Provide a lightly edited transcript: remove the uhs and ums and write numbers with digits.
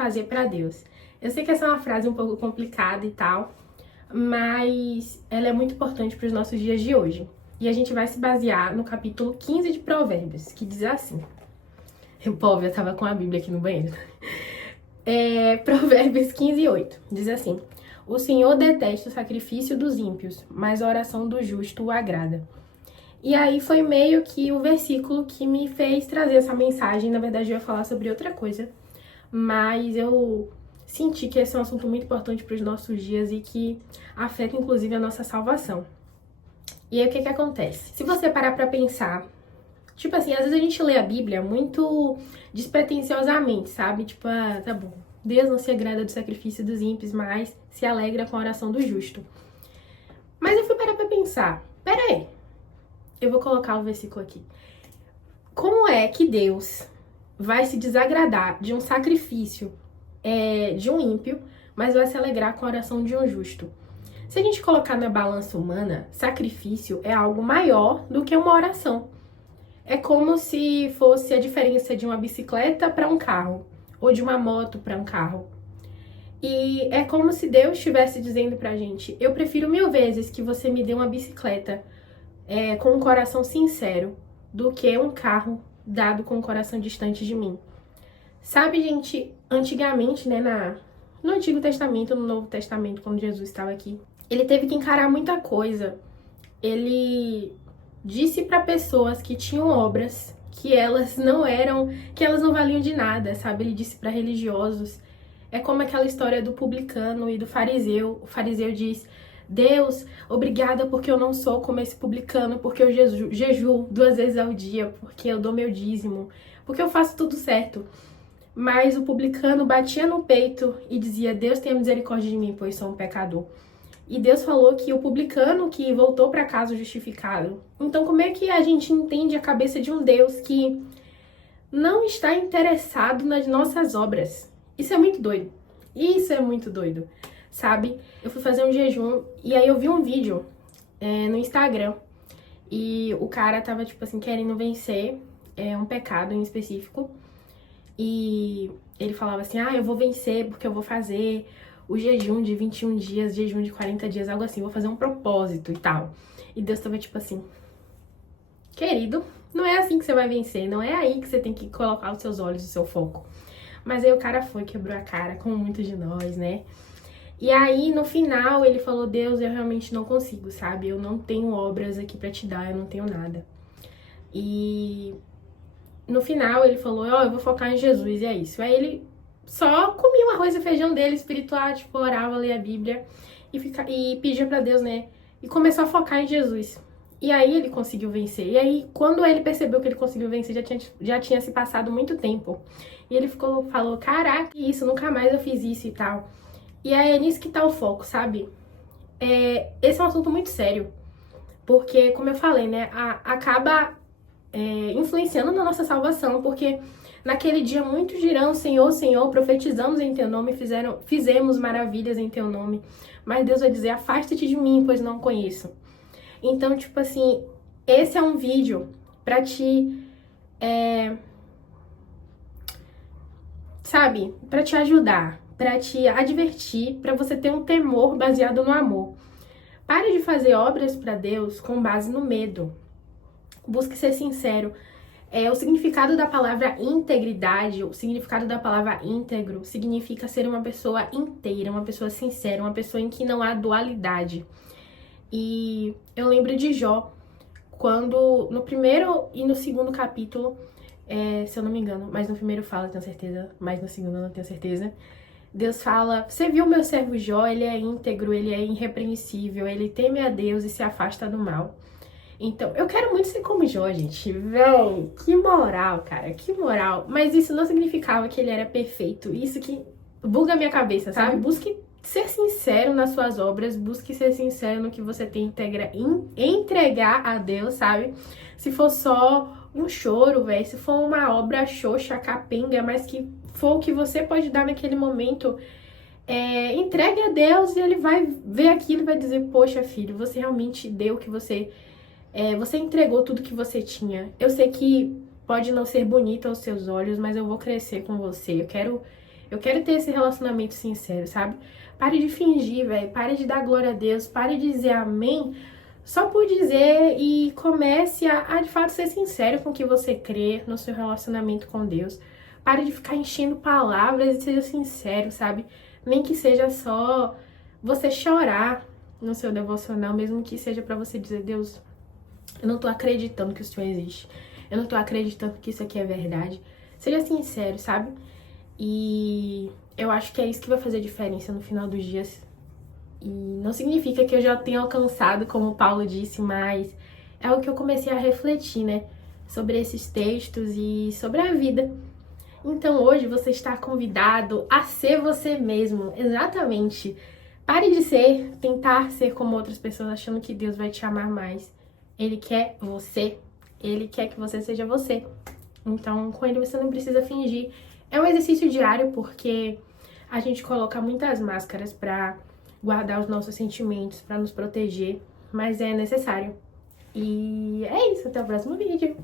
fazer para Deus. Eu sei que essa é uma frase um pouco complicada e tal, mas ela é muito importante para os nossos dias de hoje. E a gente vai se basear no capítulo 15 de Provérbios, que diz assim. Povo, eu tava com a Bíblia aqui no banheiro. Provérbios 15:8. Diz assim: O Senhor detesta o sacrifício dos ímpios, mas a oração do justo o agrada. E aí foi meio que o versículo que me fez trazer essa mensagem. Na verdade, eu ia falar sobre outra coisa, mas eu senti que esse é um assunto muito importante para os nossos dias e que afeta, inclusive, a nossa salvação. E aí, o que acontece? Se você parar pra pensar, tipo assim, às vezes a gente lê a Bíblia muito despretensiosamente, sabe? Tipo, tá bom, Deus não se agrada do sacrifício dos ímpios, mas se alegra com a oração do justo. Mas eu fui parar pra pensar, peraí, eu vou colocar o versículo aqui. Como é que Deus vai se desagradar de um sacrifício de um ímpio, mas vai se alegrar com a oração de um justo? Se a gente colocar na balança humana, sacrifício é algo maior do que uma oração. É como se fosse a diferença de uma bicicleta para um carro, ou de uma moto para um carro. E é como se Deus estivesse dizendo pra gente: eu prefiro 1000 vezes que você me dê uma bicicleta com um coração sincero do que um carro dado com um coração distante de mim. Sabe, gente, antigamente, né, no Antigo Testamento, no Novo Testamento, quando Jesus estava aqui, ele teve que encarar muita coisa. Ele disse para pessoas que tinham obras que elas não valiam de nada, sabe? Ele disse para religiosos. É como aquela história do publicano e do fariseu. O fariseu diz: Deus, obrigada porque eu não sou como esse publicano, porque eu jejuo 2 vezes ao dia, porque eu dou meu dízimo, porque eu faço tudo certo. Mas o publicano batia no peito e dizia: Deus, tenha misericórdia de mim, pois sou um pecador. E Deus falou que o publicano que voltou para casa justificado. Então, como é que a gente entende a cabeça de um Deus que não está interessado nas nossas obras? Isso é muito doido. Isso é muito doido, sabe? Eu fui fazer um jejum e aí eu vi um vídeo no Instagram e o cara tava, tipo assim, querendo vencer um pecado em específico. E ele falava assim: eu vou vencer porque eu vou fazer o jejum de 21 dias, jejum de 40 dias, algo assim, vou fazer um propósito e tal. E Deus tava tipo assim: querido, não é assim que você vai vencer, não é aí que você tem que colocar os seus olhos, o seu foco. Mas aí o cara quebrou a cara, como muitos de nós, né? E aí, no final, ele falou: Deus, eu realmente não consigo, sabe? Eu não tenho obras aqui pra te dar, eu não tenho nada. E no final, ele falou: eu vou focar em Jesus, e é isso. Aí ele só comia o arroz e feijão dele, espiritual, tipo, orava, lia a Bíblia e pedia pra Deus, né? E começou a focar em Jesus. E aí ele conseguiu vencer. E aí, quando ele percebeu que ele conseguiu vencer, já tinha se passado muito tempo. E ele falou: caraca, isso, nunca mais eu fiz isso e tal. E aí é nisso que tá o foco, sabe? Esse é um assunto muito sério. Porque, como eu falei, né, acaba influenciando na nossa salvação, porque naquele dia muitos dirão: Senhor, Senhor, profetizamos em teu nome, fizemos maravilhas em teu nome. Mas Deus vai dizer: afasta-te de mim, pois não conheço. Então, tipo assim, esse é um vídeo pra te, sabe, pra te ajudar, pra te advertir, pra você ter um temor baseado no amor. Pare de fazer obras pra Deus com base no medo. Busque ser sincero. O significado da palavra integridade, o significado da palavra íntegro, significa ser uma pessoa inteira, uma pessoa sincera, uma pessoa em que não há dualidade. E eu lembro de Jó, quando no primeiro e no segundo capítulo, se eu não me engano, mas no primeiro fala, tenho certeza, mas no segundo eu não tenho certeza, Deus fala: você viu meu servo Jó, ele é íntegro, ele é irrepreensível, ele teme a Deus e se afasta do mal. Então, eu quero muito ser como Jó, gente. Véi, que moral, cara, que moral. Mas isso não significava que ele era perfeito. Isso que buga a minha cabeça, sabe? Busque ser sincero nas suas obras, busque ser sincero no que você tem entregar a Deus, sabe? Se for só um choro, velho, se for uma obra xoxa, capenga, mas que for o que você pode dar naquele momento, entregue a Deus e ele vai ver aquilo e vai dizer: poxa, filho, você realmente deu o que você entregou tudo que você tinha. Eu sei que pode não ser bonito aos seus olhos, mas eu vou crescer com você. Eu quero ter esse relacionamento sincero, sabe? Pare de fingir, velho. Pare de dar glória a Deus. Pare de dizer amém só por dizer e comece a de fato ser sincero com o que você crê no seu relacionamento com Deus. Pare de ficar enchendo palavras e seja sincero, sabe? Nem que seja só você chorar no seu devocional, mesmo que seja pra você dizer: Deus, eu não tô acreditando que o Senhor existe. Eu não tô acreditando que isso aqui é verdade. Seja sincero, sabe? E eu acho que é isso que vai fazer diferença no final dos dias. E não significa que eu já tenha alcançado, como o Paulo disse, mas é o que eu comecei a refletir, né? Sobre esses textos e sobre a vida. Então hoje você está convidado a ser você mesmo, exatamente. Pare de tentar ser como outras pessoas achando que Deus vai te amar mais. Ele quer você, ele quer que você seja você. Então com ele você não precisa fingir. É um exercício diário porque a gente coloca muitas máscaras pra guardar os nossos sentimentos, pra nos proteger, mas é necessário. E é isso, até o próximo vídeo.